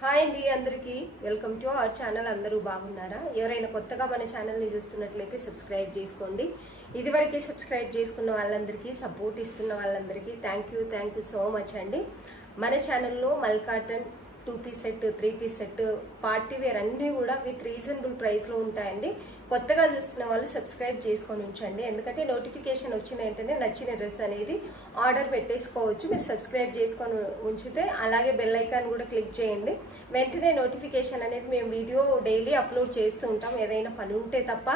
Hi అండి అందరికీ welcome to our channel. అందరూ బాగున్నారా? ఎవరైనా కొత్తగా మన ఛానల్ని చూస్తున్నట్లయితే సబ్స్క్రైబ్ చేసుకోండి. ఇదివరకే సబ్స్క్రైబ్ చేసుకున్న వాళ్ళందరికీ, సపోర్ట్ ఇస్తున్న వాళ్ళందరికీ థ్యాంక్ యూ సో మచ్ అండి. మన ఛానల్లో mul cotton 2 piece set, 3 piece set, party wear అన్నీ కూడా విత్ రీజనబుల్ ప్రైస్లో ఉంటాయండి. కొత్తగా చూస్తున్న వాళ్ళు సబ్స్క్రైబ్ చేసుకొని ఉంచండి, ఎందుకంటే నోటిఫికేషన్ వచ్చిన వెంటనే నచ్చిన డ్రెస్ అనేది ఆర్డర్ పెట్టేసుకోవచ్చు. మీరు సబ్స్క్రైబ్ చేసుకొని ఉంచితే అలాగే బెల్ ఐకాన్ కూడా క్లిక్ చేయండి. వెంటనే నోటిఫికేషన్ అనేది మేము వీడియో డైలీ అప్లోడ్ చేస్తూ ఉంటాం. ఏదైనా పని ఉంటే తప్ప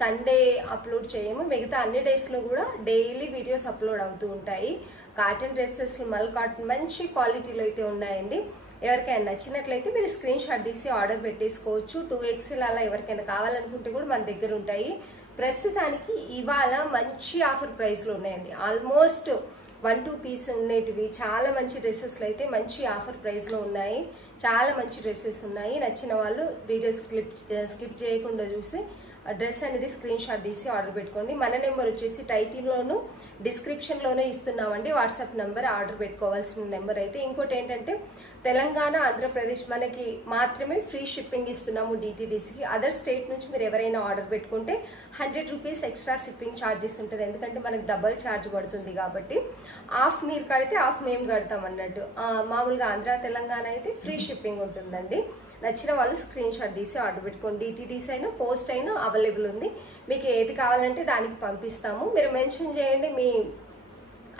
సండే అప్లోడ్ చేయము. మిగతా అన్ని డేస్లో కూడా డైలీ వీడియోస్ అప్లోడ్ అవుతూ ఉంటాయి. కాటన్ డ్రెస్సెస్, మల్ కాటన్ మంచి క్వాలిటీలో అయితే ఉన్నాయండి. ఎవరికైనా నచ్చినట్లయితే మీరు స్క్రీన్ షాట్ తీసి ఆర్డర్ పెట్టేసుకోవచ్చు. 2XL అలా ఎవరికైనా కావాలనుకుంటే కూడా మన దగ్గర ఉంటాయి. ప్రస్తుతానికి ఇవాళ మంచి ఆఫర్ ప్రైస్లో ఉన్నాయండి. ఆల్మోస్ట్ 1-2 పీస్ ఉండేటివి చాలా మంచి డ్రెస్సెస్లు అయితే మంచి ఆఫర్ ప్రైస్లో ఉన్నాయి. చాలా మంచి డ్రెస్సెస్ ఉన్నాయి. నచ్చిన వాళ్ళు వీడియోస్ స్కిప్ చేయకుండా చూసి డ్రెస్ అనేది స్క్రీన్ షాట్ తీసి ఆర్డర్ పెట్టుకోండి. మన నెంబర్ వచ్చేసి టైటిల్లోను డిస్క్రిప్షన్లోనే ఇస్తున్నామండి. వాట్సాప్ నెంబర్, ఆర్డర్ పెట్టుకోవాల్సిన నెంబర్ అయితే. ఇంకోటి ఏంటంటే తెలంగాణ, ఆంధ్రప్రదేశ్ మనకి మాత్రమే ఫ్రీ షిప్పింగ్ ఇస్తున్నాము DTDCకి. అదర్ స్టేట్ నుంచి మీరు ఎవరైనా ఆర్డర్ పెట్టుకుంటే 100 రూపీస్ ఎక్స్ట్రా షిప్పింగ్ ఛార్జెస్ ఉంటుంది. ఎందుకంటే మనకి డబల్ ఛార్జ్ పడుతుంది కాబట్టి. హాఫ్ మీరు కడితే హాఫ్ మేము కడతాం అన్నట్టు. మామూలుగా ఆంధ్ర, తెలంగాణ అయితే ఫ్రీ షిప్పింగ్ ఉంటుందండి. నచ్చిన వాళ్ళు స్క్రీన్ షాట్ తీసి ఆర్డర్ పెట్టుకోండి. DTDC అయినా పోస్ట్ అయినా అవైలబుల్ ఉంది. మీకు ఏది కావాలంటే దానికి పంపిస్తాము. మీరు మెన్షన్ చేయండి మీ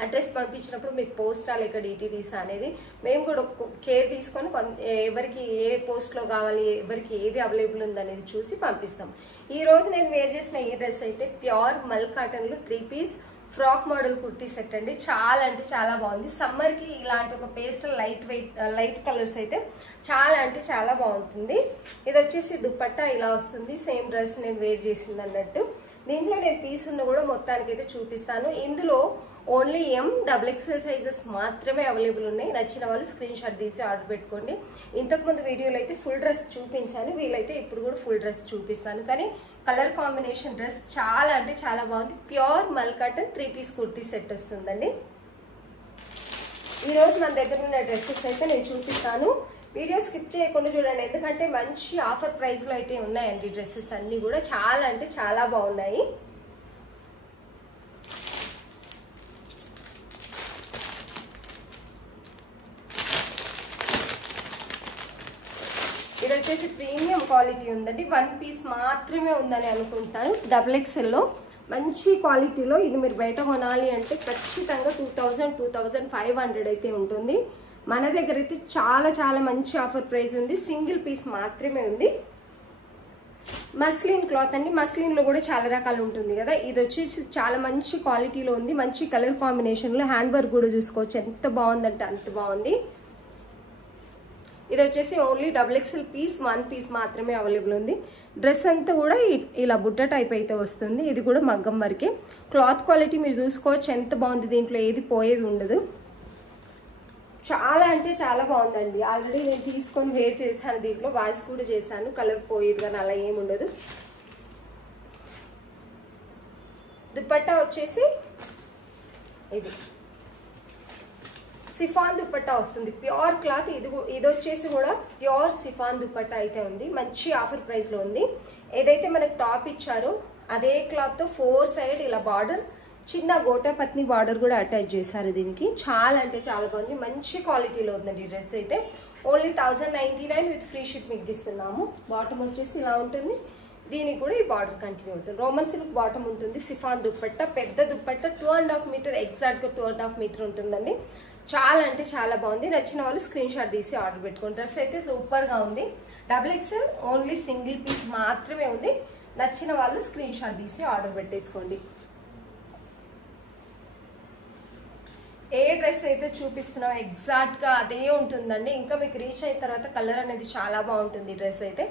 అడ్రస్. పంపించినప్పుడు మీకు పోస్టా లేక DTDC అనేది మేము కూడా కేర్ తీసుకొని ఎవరికి ఏ పోస్ట్లో కావాలి, ఎవరికి ఏది అవైలబుల్ ఉంది అనేది చూసి పంపిస్తాం. ఈ రోజు నేను వేర్ చేసిన ఈ డ్రెస్ అయితే ప్యూర్ మల్ కాటన్లో 3 piece frock model kurti set అండి. చాలా అంటే చాలా బాగుంది. సమ్మర్కి ఇలాంటి ఒక పేస్టల్ లైట్ కలర్స్ అయితే చాలా అంటే చాలా బాగుంటుంది. ఇది వచ్చేసి దుపట్టా ఇలా వస్తుంది. సేమ్ డ్రెస్ నేను వేర్ చేసింది అన్నట్టు. దీంట్లో నేను పీస్ ఉన్న కూడా మొత్తానికి అయితే చూపిస్తాను. ఇందులో ఓన్లీ MXXL సైజెస్ మాత్రమే అవైలబుల్ ఉన్నాయి. నచ్చిన వాళ్ళు స్క్రీన్ షాట్ తీసి ఆర్డర్ పెట్టుకోండి. ఇంతకుముందు వీడియోలో అయితే ఫుల్ డ్రెస్ చూపించాను. వీలైతే ఇప్పుడు కూడా ఫుల్ డ్రెస్ చూపిస్తాను. కానీ కలర్ కాంబినేషన్ డ్రెస్ చాలా అంటే చాలా బాగుంది. ప్యూర్ మల్ కాటన్ 3 పీస్ కుర్తీ సెట్ వస్తుందండి. ఈరోజు మన దగ్గర ఉన్న డ్రెస్సెస్ అయితే నేను చూపిస్తాను. వీడియో స్కిప్ చేయకుండా చూడండి, ఎందుకంటే మంచి ఆఫర్ ప్రైస్లో అయితే ఉన్నాయండి. డ్రెస్సెస్ అన్నీ కూడా చాలా అంటే చాలా బాగున్నాయి. ఇది వచ్చేసి ప్రీమియం క్వాలిటీ ఉందండి. 1 పీస్ మాత్రమే ఉందని అనుకుంటాను. XXLలో మంచి క్వాలిటీలో. ఇది మీరు బయట కొనాలి అంటే ఖచ్చితంగా 2000-2500 అయితే ఉంటుంది. మన దగ్గర అయితే చాలా చాలా మంచి ఆఫర్ ప్రైస్ ఉంది. సింగిల్ పీస్ మాత్రమే ఉంది. మస్లిన్ క్లాత్ అండి. మస్లిన్లో కూడా చాలా రకాలు ఉంటుంది కదా. ఇది వచ్చేసి చాలా మంచి క్వాలిటీలో ఉంది. మంచి కలర్ కాంబినేషన్లో హ్యాండ్ వర్క్ కూడా చూసుకోవచ్చు. ఎంత బాగుందంటే అంత బాగుంది. ఇది వచ్చేసి ఓన్లీ XXL పీస్ 1 పీస్ మాత్రమే అవైలబుల్ ఉంది. డ్రెస్ అంతా కూడా ఇలా బుట్ట టైప్ అయితే వస్తుంది. ఇది కూడా మగ్గం వరకే. క్లాత్ క్వాలిటీ మీరు చూసుకోవచ్చు ఎంత బాగుంది. దీంట్లో ఏది పోయేది ఉండదు. చాలా అంటే చాలా బాగుందండి. ఆల్రెడీ నేను తీసుకొని వేర్ చేశాను. దీంట్లో వాష్ కూడా చేశాను. కలర్ పోయేది కానీ అలా ఏమి ఉండదు. దుపట్టా వచ్చేసి ఇది సిఫాన్ దుపట్టా వస్తుంది. Pure cloth. ఇది వచ్చేసి కూడా ప్యూర్ సిఫాన్ దుపట్టా అయితే ఉంది. మంచి ఆఫర్ ప్రైస్ లో ఉంది. ఏదైతే మనకు టాప్ ఇచ్చారో అదే క్లాత్ తో 4 సైడ్ ఇలా బార్డర్, చిన్న గోటా పత్ని బార్డర్ కూడా అటాచ్ చేశారు దీనికి. చాలా అంటే చాలా బాగుంది. మంచి క్వాలిటీలో ఉందండి ఈ డ్రెస్ అయితే. ఓన్లీ 1099 విత్ ఫ్రీ షిప్పింగ్ ఇస్తున్నాము. బాటమ్ వచ్చేసి ఇలా ఉంటుంది. దీనికి కూడా ఈ బార్డర్ కంటిన్యూ అవుతుంది. రోమన్ సిల్క్ బాటమ్ ఉంటుంది. సిఫాన్ దుపట్టా, పెద్ద దుపట్టా 2.5 మీటర్, ఎగ్జాక్ట్గా 2.5 మీటర్ ఉంటుందండి. చాలా అంటే చాలా బాగుంది. నచ్చిన వాళ్ళు స్క్రీన్ షాట్ తీసి ఆర్డర్ పెట్టుకోండి. డ్రెస్ అయితే సూపర్గా ఉంది. XXL ఓన్లీ సింగిల్ పీస్ మాత్రమే ఉంది. నచ్చిన వాళ్ళు స్క్రీన్ షాట్ తీసి ఆర్డర్ పెట్టేసుకోండి. ఏ డ్రెస్ అయితే చూపిస్తున్నాం ఎగ్జాక్ట్గా అదే ఉంటుందండి. ఇంకా మీకు రీచ్ అయిన తర్వాత కలర్ అనేది చాలా బాగుంటుంది. డ్రెస్ అయితే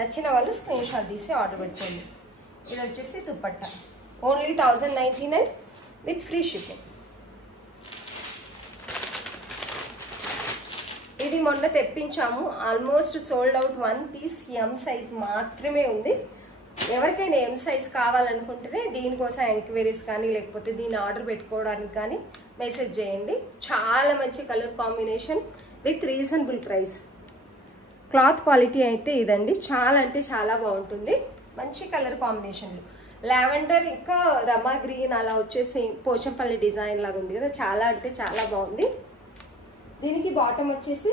నచ్చిన వాళ్ళు స్క్రీన్ షాట్ తీసి ఆర్డర్ పెట్టుకోండి. ఇది వచ్చేసి dupatta only 1099 with free shipping. ఇది మొన్న తెప్పించాము. Almost sold out. 1 piece M size మాత్రమే ఉంది. ఎవరికైనా M సైజ్ కావాలనుకుంటేనే దీనికోసం ఎంక్వైరీస్ కానీ లేకపోతే దీన్ని ఆర్డర్ పెట్టుకోవడానికి కానీ మెసేజ్ చేయండి. చాలా మంచి colour combination with reasonable price. Cloth quality అయితే ఇదండి, చాలా అంటే చాలా బాగుంటుంది. మంచి కలర్ కాంబినేషన్లు, లావెండర్ ఇంకా రమా గ్రీన్ అలా వచ్చేసి పోచంపల్లి డిజైన్ లాగా ఉంది కదా, చాలా అంటే చాలా బాగుంది. దీనికి బాటమ్ వచ్చేసి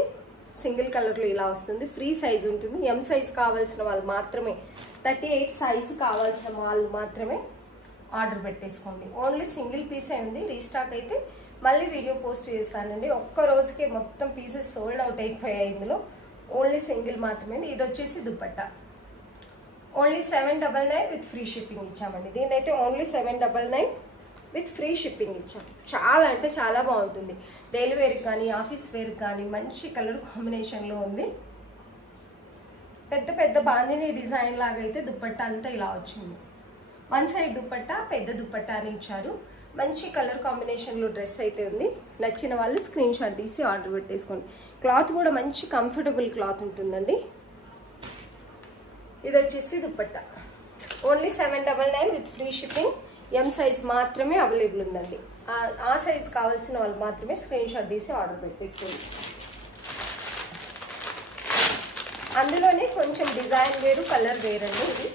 సింగిల్ కలర్లో ఇలా వస్తుంది. ఫ్రీ సైజ్ ఉంటుంది. ఎం సైజ్ కావాల్సిన వాళ్ళు మాత్రమే, 38 సైజు కావాల్సిన వాళ్ళు మాత్రమే ఆర్డర్ పెట్టేసుకోండి. ఓన్లీ సింగిల్ పీసే ఉంది. రీస్టాక్ అయితే మళ్ళీ వీడియో పోస్ట్ చేస్తానండి. ఒక్క రోజుకే మొత్తం పీసెస్ సోల్డ్ అవుట్ అయిపోయాయి. ఇందులో ఓన్లీ సింగిల్ మాత్రమే. ఇది వచ్చేసి dupatta only 799 with free shipping ఇచ్చామండి. దీనైతే ఓన్లీ 799 విత్ ఫ్రీ షిప్పింగ్ ఇచ్చాం. చాలా అంటే చాలా బాగుంటుంది. డైలీ వేర్కి కానీ ఆఫీస్ వేర్కి కానీ మంచి కలర్ కాంబినేషన్లో ఉంది. పెద్ద పెద్ద బాందిని డిజైన్ లాగా అయితే దుపట్టా అంతా ఇలా వచ్చింది. వన్ సైడ్ దుపట్టా, పెద్ద దుపట్టా అని ఇచ్చారు. మంచి కలర్ కాంబినేషన్లో డ్రెస్ అయితే ఉంది. నచ్చిన వాళ్ళు స్క్రీన్ షాట్ తీసి ఆర్డర్ పెట్టేసుకోండి. క్లాత్ కూడా మంచి కంఫర్టబుల్ క్లాత్ ఉంటుందండి. ఇది వచ్చేసి dupatta only 799 with free shipping. M size మాత్రమే అవైలబుల్ ఉందండి. ఆ సైజ్ కావాల్సిన వాళ్ళు మాత్రమే స్క్రీన్ షాట్ తీసి ఆర్డర్ పెట్టేసుకోండి. అందులోనే కొంచెం డిజైన్ వేరు, కలర్ వేరండి. ఇది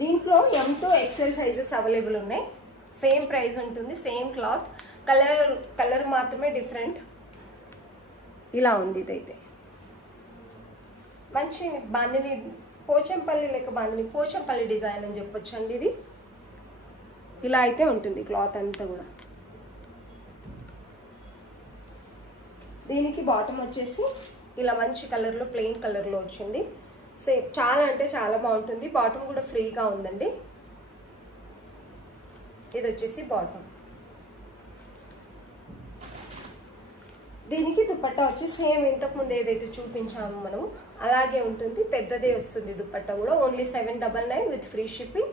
దీంట్లో M to XL sizes available ఉన్నాయి. సేమ్ ప్రైస్ ఉంటుంది, సేమ్ క్లాత్, కలర్ మాత్రమే డిఫరెంట్. ఇలా ఉంది. ఇదైతే మంచి బాందిని పోచంపల్లి లేక బాందిని పోచంపల్లి డిజైన్ అని చెప్పొచ్చు అండి. ఇది ఇలా అయితే ఉంటుంది క్లాత్ అంతా కూడా. దీనికి బాటమ్ వచ్చేసి ఇలా మంచి కలర్లో ప్లెయిన్ కలర్లో వచ్చింది. సేమ్ చాలా అంటే చాలా బాగుంటుంది. బాటమ్ కూడా ఫ్రీగా ఉందండి. ఇది వచ్చేసి బాటమ్. దీనికి దుపట్టా వచ్చి సేమ్ ఇంతకుముందు ఏదైతే చూపించామో మనం అలాగే ఉంటుంది. పెద్దదే వస్తుంది దుపట్టా కూడా. Only 799 with free shipping.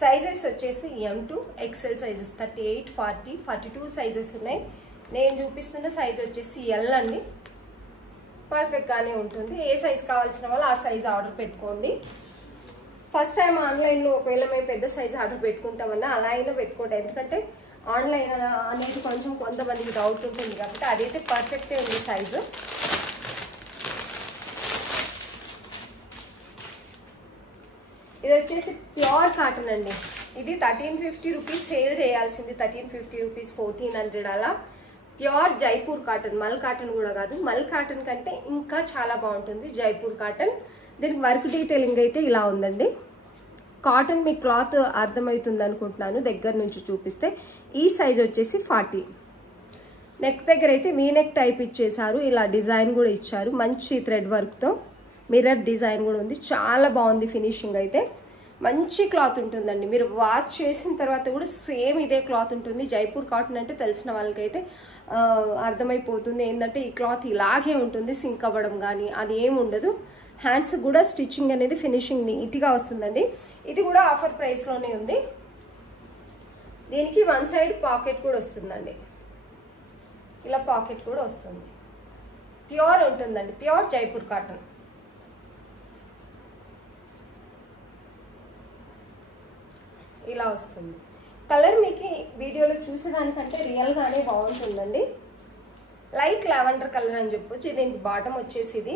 Sizes వచ్చేసి M to XL sizes 38, 40, 42 sizes ఉన్నాయి. నేను చూపిస్తున్న సైజ్ వచ్చేసి L అండి. పర్ఫెక్ట్గానే ఉంటుంది. ఏ సైజ్ కావాల్సిన వాళ్ళు ఆ సైజ్ ఆర్డర్ పెట్టుకోండి. ఫస్ట్ టైం ఆన్లైన్లో ఒకవేళ మేము పెద్ద సైజ్ ఆర్డర్ పెట్టుకుంటామన్నా అలా అయినా పెట్టుకోండి. ఎందుకంటే ఆన్లైన్ అనేది కొంచెం కొంతమందికి డౌట్ ఉంటుంది కాబట్టి అదైతే పర్ఫెక్టే ఉంది సైజు. ఇది వచ్చేసి ప్యూర్ కాటన్ అండి. ఇది 1350 రూపీస్ సేల్ చేయాల్సింది. 1350 రూపీస్, 1400 అలా. ప్యూర్ జైపూర్ కాటన్, మల్ కాటన్ కూడా కాదు. మల్ కాటన్ కంటే ఇంకా చాలా బాగుంటుంది జైపూర్ కాటన్. దీనికి వర్క్ డీటెయిలింగ్ అయితే ఇలా ఉందండి. కాటన్ మీ క్లాత్ అర్థమవుతుంది అనుకుంటున్నాను దగ్గర నుంచి చూపిస్తే. ఈ సైజ్ వచ్చేసి 40. నెక్ దగ్గర అయితే వీ నెక్ టైప్ ఇచ్చేసారు. ఇలా డిజైన్ కూడా ఇచ్చారు మంచి థ్రెడ్ వర్క్తో. మిర్రర్ డిజైన్ కూడా ఉంది. చాలా బాగుంది ఫినిషింగ్ అయితే. మంచి క్లాత్ ఉంటుందండి. మీరు వాష్ చేసిన తర్వాత కూడా సేమ్ ఇదే క్లాత్ ఉంటుంది. జైపూర్ కాటన్ అంటే తెలిసిన వాళ్ళకైతే అర్థమైపోతుంది. ఏంటంటే ఈ క్లాత్ ఇలాగే ఉంటుంది. సింక్ అవ్వడం కానీ అది ఏమి ఉండదు. హ్యాండ్స్ కూడా స్టిచ్చింగ్ అనేది ఫినిషింగ్ నీట్గా వస్తుందండి. ఇది కూడా ఆఫర్ ప్రైస్లోనే ఉంది. దీనికి వన్ సైడ్ పాకెట్ కూడా వస్తుందండి. ఇలా పాకెట్ కూడా వస్తుంది. ప్యూర్ ఉంటుందండి. Pure Jaipur cotton. ఇలా వస్తుంది. కలర్ మీకు వీడియోలో చూసేదానికంటే రియల్గానే బాగుంటుందండి. లైట్ లావెండర్ కలర్ అని చెప్పొచ్చు. దీనికి బాటమ్ వచ్చేసి ఇది.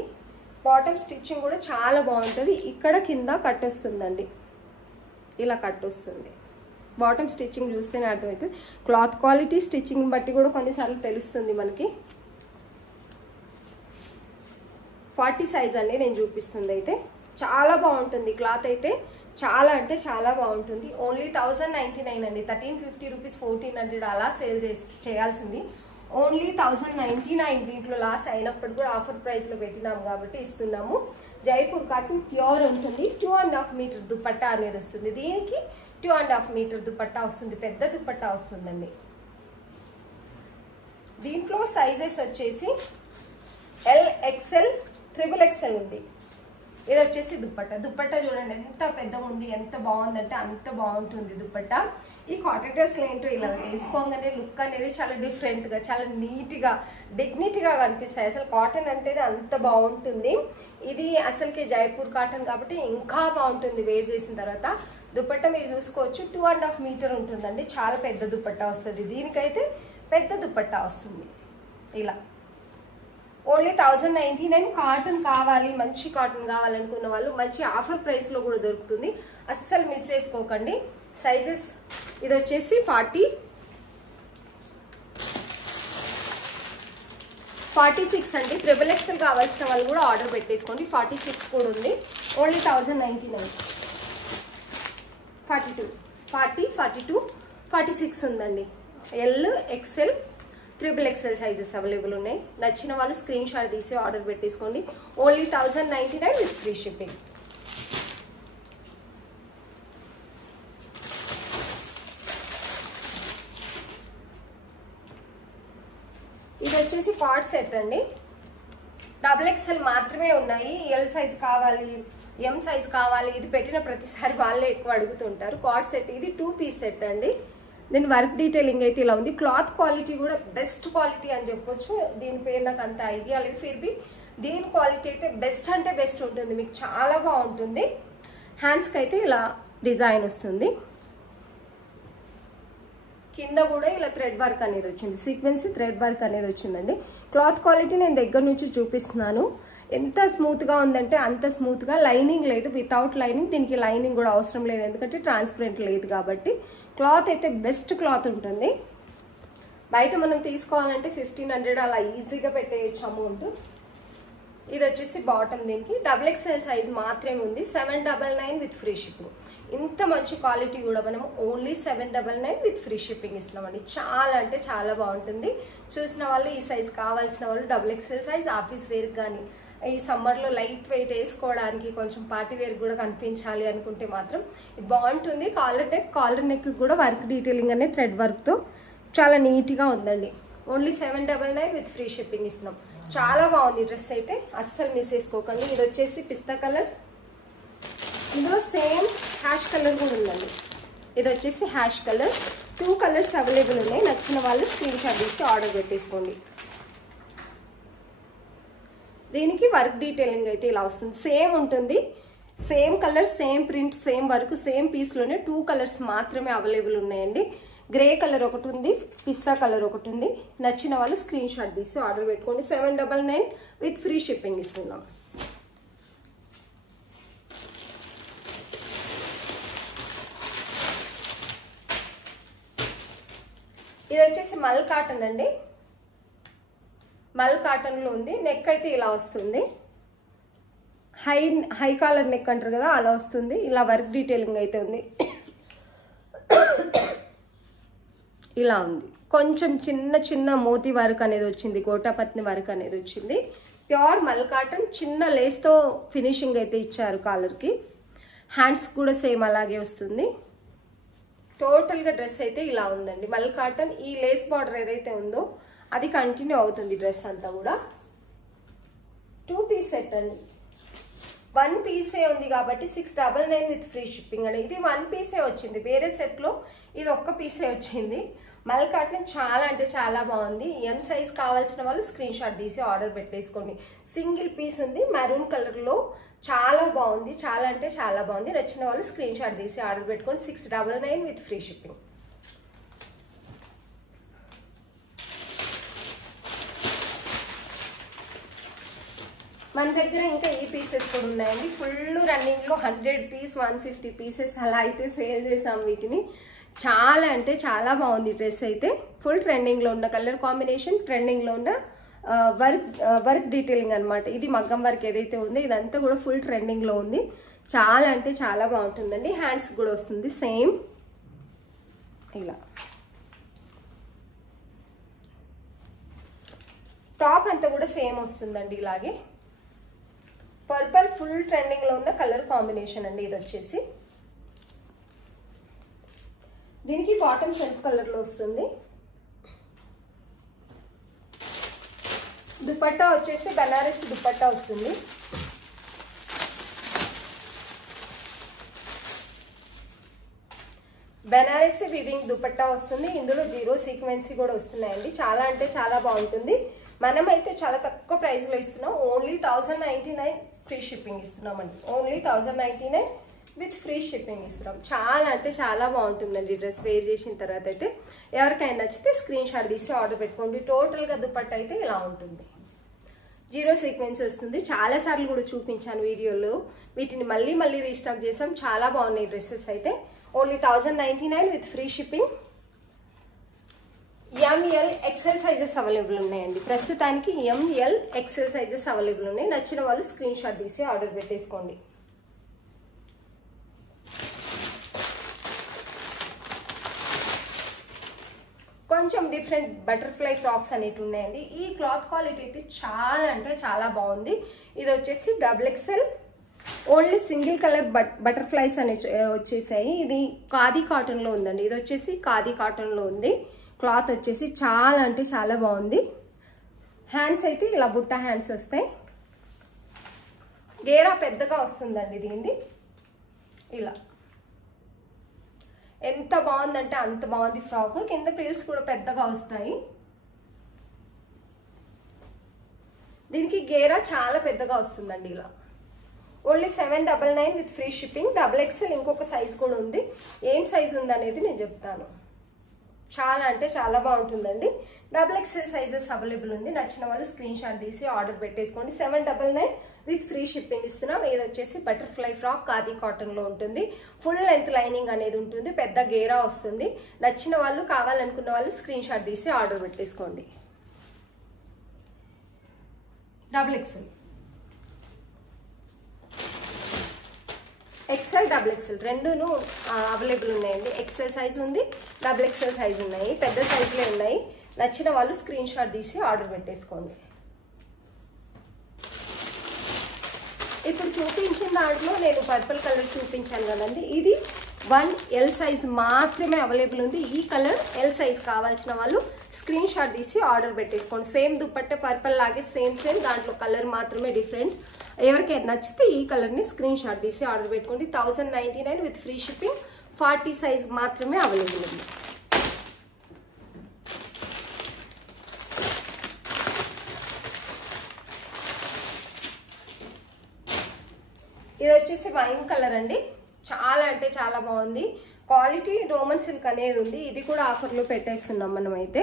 బాటమ్ స్టిచ్చింగ్ కూడా చాలా బాగుంటుంది. ఇక్కడ కింద కట్ వస్తుందండి. ఇలా కట్ వస్తుంది. బాటమ్ స్టిచ్చింగ్ చూస్తేనే అర్థమవుతుంది. క్లాత్ క్వాలిటీ స్టిచ్చింగ్ బట్టి కూడా కొన్నిసార్లు తెలుస్తుంది మనకి. 40 సైజ్ అండి నేను చూపిస్తుంది. అయితే చాలా బాగుంటుంది క్లాత్ అయితే. చాలా అంటే చాలా బాగుంటుంది. ఓన్లీ 1099 అండి. 1350 రూపీస్, 1400 అలా సేల్ చేయాల్సింది. ఓన్లీ 1099. దీంట్లో లాస్ అయినప్పుడు కూడా ఆఫర్ ప్రైస్లో పెట్టినాము కాబట్టి ఇస్తున్నాము. జైపూర్ కాటన్ ప్యూర్ ఉంటుంది. 2.5 మీటర్ దుపట్టా అనేది వస్తుంది. దీనికి 2.5 మీటర్ దుపట్టా వస్తుంది. పెద్ద దుపట్టా వస్తుందండి. దీంట్లో సైజెస్ వచ్చేసి L, XL, XXL ఉంది. ఇది వచ్చేసి దుపట్టా. దుపట్టా చూడండి ఎంత పెద్దగా ఉంది, ఎంత బాగుందంటే అంత బాగుంటుంది దుపట్టా. ఈ కాటన్ డ్రెస్లు ఏంటో ఇలా వేసుకోగానే లుక్ అనేది చాలా డిఫరెంట్గా, చాలా నీట్గా, డిగ్నిటీగా కనిపిస్తాయి. అసలు కాటన్ అంటేనే అంత బాగుంటుంది. ఇది అసలుకి జైపూర్ కాటన్ కాబట్టి ఇంకా బాగుంటుంది వేర్ చేసిన తర్వాత. దుపట్టా మీరు చూసుకోవచ్చు 2.5 మీటర్ ఉంటుందండి. చాలా పెద్ద దుపట్టా వస్తుంది. దీనికైతే పెద్ద దుపట్టా వస్తుంది. ఇలా ఓన్లీ 1099. కాటన్ కావాలి, మంచి కాటన్ కావాలనుకున్న వాళ్ళు మంచి ఆఫర్ ప్రైస్ లో కూడా దొరుకుతుంది, అస్సలు మిస్ చేసుకోకండి. సైజెస్ ఇది వచ్చేసి 46 అండి. ట్రిపుల్ ఎక్స్ఎల్ కావాల్సిన వాళ్ళు కూడా ఆర్డర్ పెట్టేసుకోండి. 46 కూడా ఉంది. ఓన్లీ 1099. 42 40 42 46 ఉందండి. L XL triple XL sizes available ఉన్నాయి. నచ్చిన వాళ్ళు స్క్రీన్ షాట్ తీసి ఆర్డర్ పెట్టేసుకోండి. Only 1099 with free shipping. ఇది వచ్చేసి కార్డ్ సెట్ అండి. డబుల్ ఎక్స్ఎల్ మాత్రమే ఉన్నాయి. ఎల్ సైజ్ కావాలి, ఎం సైజ్ కావాలి, ఇది పెట్టిన ప్రతిసారి వాళ్ళే ఎక్కువ అడుగుతుంటారు. కార్డ్ సెట్ ఇది 2 పీస్ సెట్ అండి. దీని వర్క్ డీటెయిలింగ్ అయితే ఇలా ఉంది. క్లాత్ క్వాలిటీ కూడా బెస్ట్ క్వాలిటీ అని చెప్పొచ్చు. దీని పేరు నాకు అంత ఐడియా లేదు, ఫిర్బీ దీని క్వాలిటీ అయితే బెస్ట్ అంటే బెస్ట్ ఉంటుంది, మీకు చాలా బాగుంటుంది. హ్యాండ్స్కి అయితే ఇలా డిజైన్ వస్తుంది, కింద కూడా ఇలా థ్రెడ్ వర్క్ అనేది వచ్చింది, సీక్వెన్సీ థ్రెడ్ వర్క్ అనేది వచ్చిందండి. క్లాత్ క్వాలిటీ నేను దగ్గర నుంచి చూపిస్తున్నాను. ఎంత స్మూత్గా ఉందంటే అంత స్మూత్గా. లైనింగ్ లేదు, వితౌట్ లైనింగ్. దీనికి లైనింగ్ కూడా అవసరం లేదు, ఎందుకంటే ట్రాన్స్పరెంట్ లేదు కాబట్టి. క్లాత్ అయితే బెస్ట్ క్లాత్ ఉంటుంది. బయట మనం తీసుకోవాలంటే 1500 అలా ఈజీగా పెట్టేయచ్చు అమౌంట్. ఇది వచ్చేసి బాటమ్. దీనికి డబుల్ ఎక్స్ఎల్ సైజ్ మాత్రమే ఉంది. 799 విత్ ఫ్రీ షిప్పింగ్. ఇంత మంచి క్వాలిటీ కూడా మనం ఓన్లీ 799 విత్ ఫ్రీ షిప్పింగ్ ఇస్తున్నామండి. చాలా అంటే చాలా బాగుంటుంది. చూసిన వాళ్ళు, ఈ సైజ్ కావాల్సిన వాళ్ళు double XL size office wear కానీ ఈ సమ్మర్లో లైట్ వెయిట్ వేసుకోవడానికి కొంచెం పార్టీ వేర్ కూడా కనిపించాలి అనుకుంటే మాత్రం ఇది బాగుంటుంది. కాలర్ నెక్ కూడా వర్క్ డీటెయిలింగ్ అనే థ్రెడ్ వర్క్తో చాలా నీట్గా ఉందండి. ఓన్లీ 799 విత్ ఫ్రీ షిప్పింగ్ ఇస్తున్నాం. చాలా బాగుంది డ్రెస్ అయితే, అస్సలు మిస్ చేసుకోకండి. ఇది వచ్చేసి పిస్తా కలర్, ఇందులో సేమ్ హ్యాష్ కలర్ కూడా ఉందండి. ఇది వచ్చేసి హ్యాష్ కలర్. 2 కలర్స్ అవైలబుల్ ఉన్నాయి. నచ్చిన వాళ్ళు స్క్రీన్ షాట్ తీసి ఆర్డర్ పెట్టేసుకోండి. దీనికి వర్క్ డీటెయిలింగ్ అయితే ఇలా వస్తుంది, సేమ్ ఉంటుంది. Same colour, same print, same work, same పీస్లోనే 2 కలర్స్ మాత్రమే అవైలబుల్ ఉన్నాయండి. గ్రే కలర్ ఒకటి ఉంది, పిస్తా కలర్ ఒకటి ఉంది. నచ్చిన వాళ్ళు స్క్రీన్ షాట్ తీసి ఆర్డర్ పెట్టుకోండి. 799 విత్ ఫ్రీ షిప్పింగ్ ఇస్తున్నాం. ఇది వచ్చేసి మల్ కాటన్ అండి. మల్ కాటన్లో ఉంది. నెక్ అయితే ఇలా వస్తుంది, హై కాలర్ నెక్ అంటారు కదా, అలా వస్తుంది. ఇలా వర్క్ డీటెయిలింగ్ అయితే ఉంది, ఇలా ఉంది. కొంచెం చిన్న మోతీ వర్క్ అనేది వచ్చింది, గోటాపత్ని వర్క్ అనేది వచ్చింది. ప్యూర్ మల్ కాటన్. చిన్న లేస్తో ఫినిషింగ్ అయితే ఇచ్చారు కాలర్కి. హ్యాండ్స్ కూడా సేమ్ అలాగే వస్తుంది. టోటల్గా డ్రెస్ అయితే ఇలా ఉందండి. మల్ కాటన్. ఈ లేస్ బార్డర్ ఏదైతే ఉందో అది కంటిన్యూ అవుతుంది డ్రెస్ అంతా కూడా. 2 పీస్ సెట్ అండి. 1 పీసే ఉంది కాబట్టి 699 విత్ ఫ్రీ షిప్పింగ్ అండి. ఇది 1 పీసే వచ్చింది, వేరే సెట్లో ఇది 1 పీసే వచ్చింది. మల్ కాటన్ చాలా అంటే చాలా బాగుంది. ఎం సైజ్ కావాల్సిన వాళ్ళు స్క్రీన్ షాట్ తీసి ఆర్డర్ పెట్టేసుకోండి. సింగిల్ పీస్ ఉంది, మెరూన్ కలర్లో. చాలా బాగుంది, చాలా అంటే చాలా బాగుంది. నచ్చిన వాళ్ళు స్క్రీన్ షాట్ తీసి ఆర్డర్ పెట్టుకోండి. 699 విత్ ఫ్రీ షిప్పింగ్. మన దగ్గర ఇంకా ఈ పీసెస్ కూడా ఉన్నాయండి. ఫుల్ రన్నింగ్లో 100 పీస్ 150 పీసెస్ అలా అయితే సేల్ చేసాం వీటిని. చాలా అంటే చాలా బాగుంది డ్రెస్ అయితే. ఫుల్ ట్రెండింగ్లో ఉన్న కలర్ కాంబినేషన్, ట్రెండింగ్లో ఉన్న వర్క్ డీటెయిలింగ్ అనమాట. ఇది మగ్గం వర్క్ ఏదైతే ఉందో ఇదంతా కూడా ఫుల్ ట్రెండింగ్లో ఉంది. చాలా అంటే చాలా బాగుంటుందండి. హ్యాండ్స్ కూడా వస్తుంది సేమ్ ఇలా. టాప్ అంతా కూడా సేమ్ వస్తుందండి ఇలాగే. పర్పుల్ ఫుల్ ట్రెండింగ్లో ఉన్న కలర్ కాంబినేషన్ అండి ఇది వచ్చేసి. దీనికి బాటమ్ సెల్ఫ్ కలర్లో వస్తుంది. దుపట్టా వచ్చేసి బనారస్ దుపట్టా వస్తుంది. బనారసి వివింగ్ దుపట్టా వస్తుంది. ఇందులో 0 సీక్వెన్సీ కూడా వస్తున్నాయండి. చాలా అంటే చాలా బాగుంటుంది. మనమైతే చాలా తక్కువ ప్రైస్లో ఇస్తున్నాం. ఓన్లీ 1099 ఫ్రీ షిప్పింగ్ ఇస్తున్నామండి. ఓన్లీ 1099 విత్ ఫ్రీ షిప్పింగ్ ఇస్తున్నాం. చాలా అంటే చాలా బాగుంటుందండి డ్రెస్ వేర్ చేసిన తర్వాత అయితే. ఎవరికైనా నచ్చితే స్క్రీన్ షాట్ తీసి ఆర్డర్ పెట్టుకోండి. టోటల్గా దుపట్టా అయితే ఇలా ఉంటుంది. జీరో సీక్వెన్స్ వస్తుంది. చాలా సార్లు కూడా చూపించాను వీడియోలో. వీటిని మళ్ళీ మళ్ళీ రీస్టాక్ చేసాం. చాలా బాగున్నాయి డ్రెస్సెస్ అయితే. Only 1099 with free shipping. M L XL sizes available ఉన్నాయండి. ప్రస్తుతానికి ఎంఎల్ ఎక్సెల్ సైజెస్ అవైలబుల్ ఉన్నాయి. నచ్చిన వాళ్ళు స్క్రీన్ షాట్ తీసి ఆర్డర్ పెట్టేసుకోండి. కొంచెం డిఫరెంట్ బటర్ఫ్లై ఫ్రాక్స్ అనేవి ఉన్నాయండి. ఈ క్లాత్ క్వాలిటీ అయితే చాలా అంటే చాలా బాగుంది. ఇది వచ్చేసి XXL, only single colour butterflies అనే వచ్చేసాయి. ఇది ఖాదీ కాటన్ లో ఉందండి. ఇది వచ్చేసి ఖాదీ కాటన్ లో ఉంది. క్లాత్ వచ్చేసి చాలా అంటే చాలా బాగుంది. హ్యాండ్స్ అయితే ఇలా బుట్ట హ్యాండ్స్ వస్తాయి. గేరా పెద్దగా వస్తుందండి దీనిది. ఇలా ఎంత బాగుందంటే అంత బాగుంది ఫ్రాక్. కింద ప్రిల్స్ కూడా పెద్దగా వస్తాయి. దీనికి గేరా చాలా పెద్దగా వస్తుందండి. ఇలా only 799 with free shipping. XXL ఇంకొక సైజ్ కూడా ఉంది. ఏం సైజ్ ఉంది అనేది నేను చెప్తాను. చాలా అంటే చాలా బాగుంటుందండి. XXL సైజెస్ అవైలబుల్ ఉంది. నచ్చిన వాళ్ళు స్క్రీన్ షాట్ తీసి ఆర్డర్ పెట్టేసుకోండి. 799 విత్ ఫ్రీ షిప్పింగ్ ఇస్తున్నాం. ఇది వచ్చేసి బటర్ఫ్లై ఫ్రాక్ ఖాదీ కాటన్ లో ఉంటుంది. ఫుల్ లెంత్ లైనింగ్ అనేది ఉంటుంది. పెద్ద గేరా వస్తుంది. నచ్చిన వాళ్ళు, కావాలనుకున్న వాళ్ళు స్క్రీన్ షాట్ తీసి ఆర్డర్ పెట్టేసుకోండి. XXL, XL, XXL రెండును అవైలబుల్ ఉన్నాయండి. XL సైజ్ ఉంది, XXL సైజ్ ఉన్నాయి. పెద్ద సైజులే ఉన్నాయి. నచ్చిన వాళ్ళు స్క్రీన్ షాట్ తీసి ఆర్డర్ పెట్టేసుకోండి. ఇప్పుడు చూపించిన దాంట్లో నేను పర్పుల్ కలర్ చూపించాను కదండి. ఇది 1L సైజ్ మాత్రమే అవైలబుల్ ఉంది. ఈ కలర్ L సైజ్ కావాల్సిన వాళ్ళు స్క్రీన్ షాట్ తీసి ఆర్డర్ పెట్టేసుకోండి. సేమ్ దుపట్టా పర్పుల్ లాగే సేమ్ దాంట్లో కలర్ మాత్రమే డిఫరెంట్. ఎవరికైనా నచ్చితే ఈ కలర్ని స్క్రీన్ షాట్ తీసి ఆర్డర్ పెట్టుకోండి. 1099 విత్ ఫ్రీ షిప్పింగ్. 40 సైజ్ మాత్రమే అవైలబుల్ ఉంది. ఇది వచ్చేసి వైన్ కలర్ అండి. చాలా అంటే చాలా బాగుంది. క్వాలిటీ రోమన్ సిల్క్ అనేది ఉంది. ఇది కూడా ఆఫర్లో పెట్టేస్తున్నాం మనం అయితే.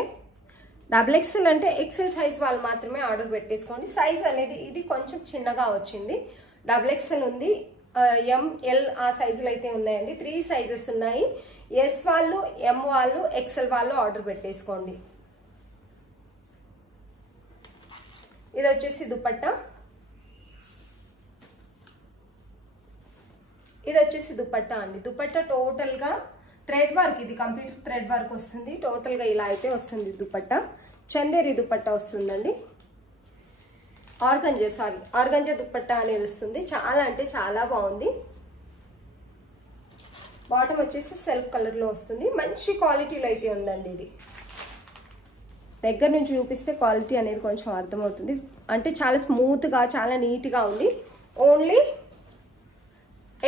XXL అంటే XL సైజ్ వాళ్ళు మాత్రమే ఆర్డర్ పెట్టేసుకోండి. సైజ్ అనేది ఇది కొంచెం చిన్నగా వచ్చింది. XXL ఉంది, ML ఆ సైజులు అయితే ఉన్నాయండి. 3 సైజెస్ ఉన్నాయి. S వాళ్ళు, M వాళ్ళు, XL వాళ్ళు ఆర్డర్ పెట్టేసుకోండి. ఇది వచ్చేసి దుపట్టా. ఇది వచ్చేసి దుపట్టా అండి. దుపట్టా టోటల్ గా థ్రెడ్ వర్క్, ఇది కంప్యూటర్ థ్రెడ్ వర్క్ వస్తుంది. టోటల్ గా ఇలా అయితే వస్తుంది దుపట్టా. చందేరి దుపట్టా వస్తుందండి. ఆర్గంజా దుపట్టా అనేది వస్తుంది. చాలా అంటే చాలా బాగుంది. బాటమ్ వచ్చేసి సెల్ఫ్ కలర్ లో వస్తుంది. మంచి క్వాలిటీలో అయితే ఉందండి. ఇది దగ్గర నుంచి చూపిస్తే క్వాలిటీ అనేది కొంచెం అర్థమవుతుంది. అంటే చాలా స్మూత్ గా చాలా నీట్ గా ఉంది. Only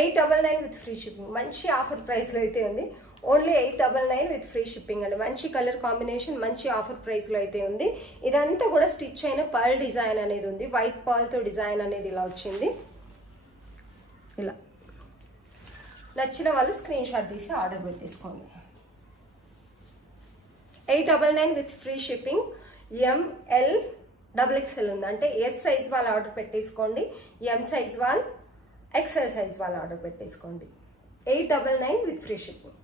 899 with free shipping. మంచి ఆఫర్ ప్రైస్ లో అయితే ఉంది. ఓన్లీ 899 విత్ ఫ్రీ షిప్పింగ్ అండి. మంచి కలర్ కాంబినేషన్, మంచి ఆఫర్ ప్రైస్ లో అయితే ఉంది. ఇదంతా కూడా స్టిచ్ అయిన పర్ల్ డిజైన్ అనేది ఉంది. వైట్ పర్ల్ తో డిజైన్ అనేది ఇలా వచ్చింది. ఇలా నచ్చిన వాళ్ళు స్క్రీన్ షాట్ తీసి ఆర్డర్ పెట్టేసుకోండి. 899 with free shipping. ML XXL ఉంది. అంటే S సైజ్ వాళ్ళు ఆర్డర్ పెట్టేసుకోండి. M సైజ్ వాళ్ళు, XL సైజ్ వాళ్ళు ఆర్డర్ పెట్టేసుకోండి. 899 విత్ ఫ్రీ షిప్పింగ్.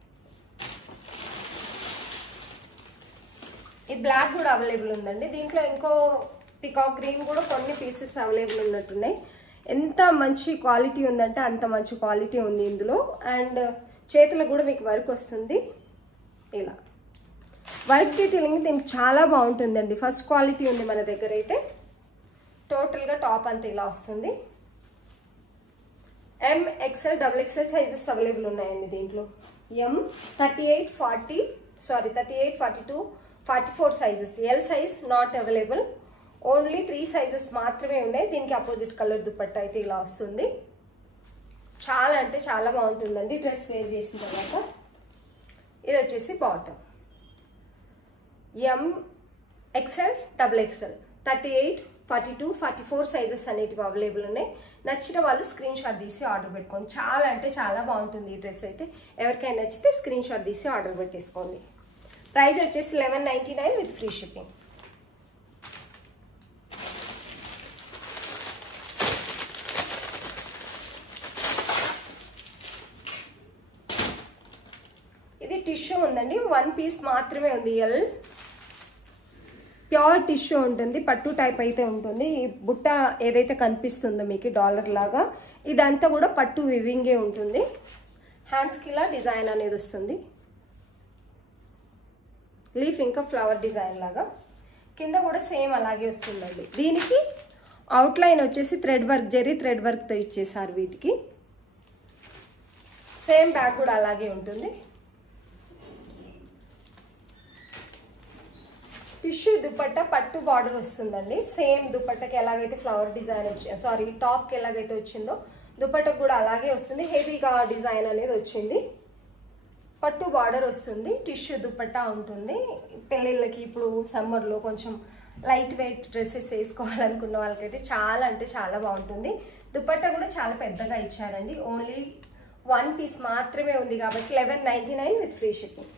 ఈ బ్లాక్ కూడా అవైలబుల్ ఉందండి. దీంట్లో ఇంకో పికాక్ గ్రీన్ కూడా కొన్ని పీసెస్ అవైలబుల్ ఉన్నట్టున్నాయి. ఎంత మంచి క్వాలిటీ ఉందంటే అంత మంచి క్వాలిటీ ఉంది ఇందులో. అండ్ చేతులకు కూడా మీకు వర్క్ వస్తుంది. ఇలా వర్క్ డీటెయిలింగ్ దీనికి చాలా బాగుంటుందండి. ఫస్ట్ క్వాలిటీ ఉంది మన దగ్గర అయితే. టోటల్గా టాప్ అంతా ఇలా వస్తుంది. M, XL, XXL sizes available ఉన్నాయండి దీంట్లో. M 38, 40, 38, 42, 44 sizes. L size not available. Only 3 sizes మాత్రమే ఉన్నాయి. దీనికి అపోజిట్ కలర్ దుపట్టా అయితే ఇలా వస్తుంది. చాలా అంటే చాలా బాగుంటుందండి డ్రెస్ వేర్ చేసిన తర్వాత. ఇది వచ్చేసి bottom. M, XL, XXL 38, 42, 44 sizes అనేటివి అవైలబుల్ ఉన్నాయి. నచ్చిన వాళ్ళు స్క్రీన్ షాట్ తీసి ఆర్డర్ పెట్టుకోండి. చాలా అంటే చాలా బాగుంటుంది ఈ డ్రెస్ అయితే. ఎవరికైనా నచ్చితే స్క్రీన్ షాట్ తీసి ఆర్డర్ పెట్టేసుకోండి. ప్రైస్ వచ్చేసి 1199 విత్ ఫ్రీ షిప్పింగ్. టిష్యూ ఉందండి, 1 పీస్ మాత్రమే ఉంది. ఎల్ ప్యూర్ టిష్యూ ఉంటుంది, పట్టు టైప్ అయితే ఉంటుంది. ఈ బుట్ట ఏదైతే కనిపిస్తుందో మీకు డాలర్ లాగా ఇదంతా కూడా పట్టు వివింగే ఉంటుంది. హ్యాండ్స్కి ఇలా డిజైన్ అనేది వస్తుంది, లీఫ్ ఇంకా ఫ్లవర్ డిజైన్ లాగా. కింద కూడా సేమ్ అలాగే వస్తుందండి. దీనికి అవుట్లైన్ వచ్చేసి థ్రెడ్ వర్క్, జెరీ థ్రెడ్ వర్క్తో ఇచ్చేసారు వీటికి. సేమ్ బ్యాక్ కూడా అలాగే ఉంటుంది. టిష్యూ దుపట్టా పట్టు బార్డర్ వస్తుందండి. సేమ్ దుపట్టకి ఎలాగైతే ఫ్లవర్ డిజైన్ వచ్చి టాప్కి ఎలాగైతే వచ్చిందో దుపట్టకు కూడా అలాగే వస్తుంది. హెవీగా డిజైన్ అనేది వచ్చింది. పట్టు బార్డర్ వస్తుంది. టిష్యూ దుపట్టా ఉంటుంది. పెళ్ళిళ్ళకి ఇప్పుడు సమ్మర్లో కొంచెం లైట్ వెయిట్ డ్రెస్సెస్ వేసుకోవాలనుకున్న వాళ్ళకైతే చాలా అంటే చాలా బాగుంటుంది. దుపట్టా కూడా చాలా పెద్దగా ఇచ్చారండి. ఓన్లీ 1 పీస్ మాత్రమే ఉంది కాబట్టి 1199 విత్ ఫ్రీ షిప్పింగ్.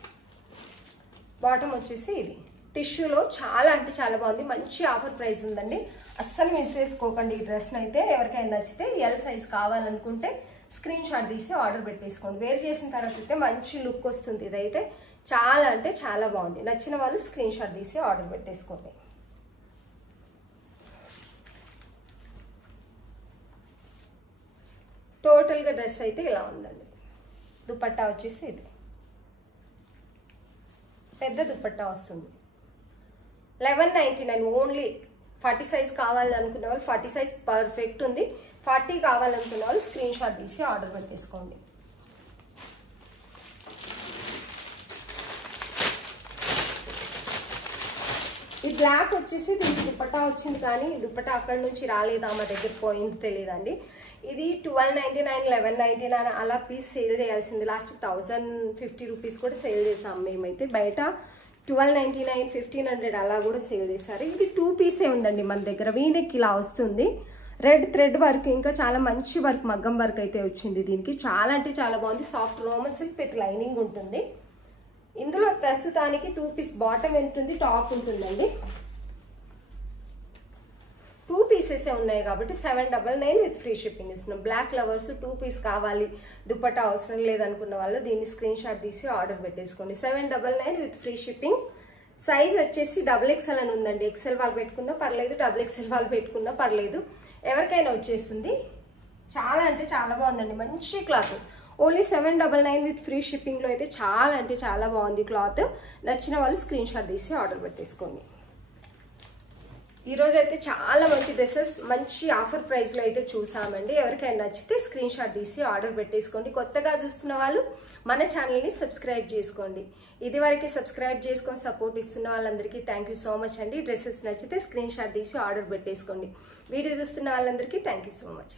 బాటమ్ వచ్చేసి ఇది టిష్యూలో చాలా అంటే చాలా బాగుంది. మంచి ఆఫర్ ప్రైస్ ఉందండి, అస్సలు మిస్ చేసుకోకండి ఈ డ్రెస్ని అయితే. ఎవరికైనా నచ్చితే ఎల్ సైజ్ కావాలనుకుంటే స్క్రీన్ షాట్ తీసి ఆర్డర్ పెట్టేసుకోండి. వేర్ చేసిన తర్వాత అయితే మంచి లుక్ వస్తుంది. ఇదైతే చాలా అంటే చాలా బాగుంది. నచ్చిన వాళ్ళు స్క్రీన్ షాట్ తీసి ఆర్డర్ పెట్టేసుకోండి. టోటల్గా డ్రెస్ అయితే ఇలా ఉందండి. దుపట్టా వచ్చేసి ఇది పెద్ద దుపట్టా వస్తుంది. 1199 ఓన్లీ. 40 సైజ్ కావాలనుకున్న వాళ్ళు 40 సైజ్ పర్ఫెక్ట్ ఉంది. 40 కావాలనుకున్న వాళ్ళు స్క్రీన్ షాట్ తీసి ఆర్డర్ పెట్టేసుకోండి. ఈ బ్లాక్ వచ్చేసి దీనికి దుపట్టా వచ్చింది, కానీ దుపట్టా అక్కడ నుంచి రాలేదు, ఆమె దగ్గర పోయింది తెలియదండి. ఇది 1299, 1199 అలా పీస్ సేల్ చేయాల్సింది. లాస్ట్ 1050 రూపీస్ కూడా సేల్ చేసాం మేమైతే. బయట 1299, 1500 అలా కూడా సేల్ చేశారు. ఇది 2 పీసే ఉందండి మన దగ్గర. వీనెక్ ఇలా వస్తుంది, రెడ్ థ్రెడ్ వర్క్, ఇంకా చాలా మంచి వర్క్, మగ్గం వర్క్ అయితే వచ్చింది దీనికి. చాలా అంటే చాలా బాగుంది. Soft Roman silk with lining ఉంటుంది. ఇందులో ప్రస్తుతానికి 2 పీస్ బాటమ్ ఉంటుంది, టాప్ ఉంటుందండి. 2 పీసెస్ ఉన్నాయి కాబట్టి 799 విత్ ఫ్రీ షిప్పింగ్ ఇస్తున్నాం. బ్లాక్ లవర్స్ 2 పీస్ కావాలి, దుపట్టా అవసరం లేదనుకున్న వాళ్ళు దీన్ని స్క్రీన్ షాట్ తీసి ఆర్డర్ పెట్టేసుకోండి. 799 విత్ ఫ్రీ షిప్పింగ్. సైజ్ వచ్చేసి XXL అని ఉందండి. XL వాళ్ళు పెట్టుకున్నా పర్లేదు, XXL వాళ్ళు పెట్టుకున్నా పర్లేదు, ఎవరికైనా వచ్చేస్తుంది. చాలా అంటే చాలా బాగుందండి, మంచి క్లాత్. ఓన్లీ 799 విత్ ఫ్రీ షిప్పింగ్లో అయితే చాలా అంటే చాలా బాగుంది క్లాత్. నచ్చిన వాళ్ళు స్క్రీన్ షాట్ తీసి ఆర్డర్ పెట్టేసుకోండి. ఈరోజు అయితే చాలా మంచి డ్రెస్సెస్ మంచి ఆఫర్ ప్రైస్లో అయితే చూసామండి. ఎవరికైనా నచ్చితే స్క్రీన్ షాట్ తీసి ఆర్డర్ పెట్టేసుకోండి. కొత్తగా చూస్తున్న వాళ్ళు మన ఛానల్ని సబ్స్క్రైబ్ చేసుకోండి. ఇదివరకు సబ్స్క్రైబ్ చేసుకొని సపోర్ట్ ఇస్తున్న వాళ్ళందరికీ థ్యాంక్ యూ సో మచ్ అండి. డ్రెస్సెస్ నచ్చితే స్క్రీన్ షాట్ తీసి ఆర్డర్ పెట్టేసుకోండి. వీడియో చూస్తున్న వాళ్ళందరికీ థ్యాంక్ యూ సో మచ్.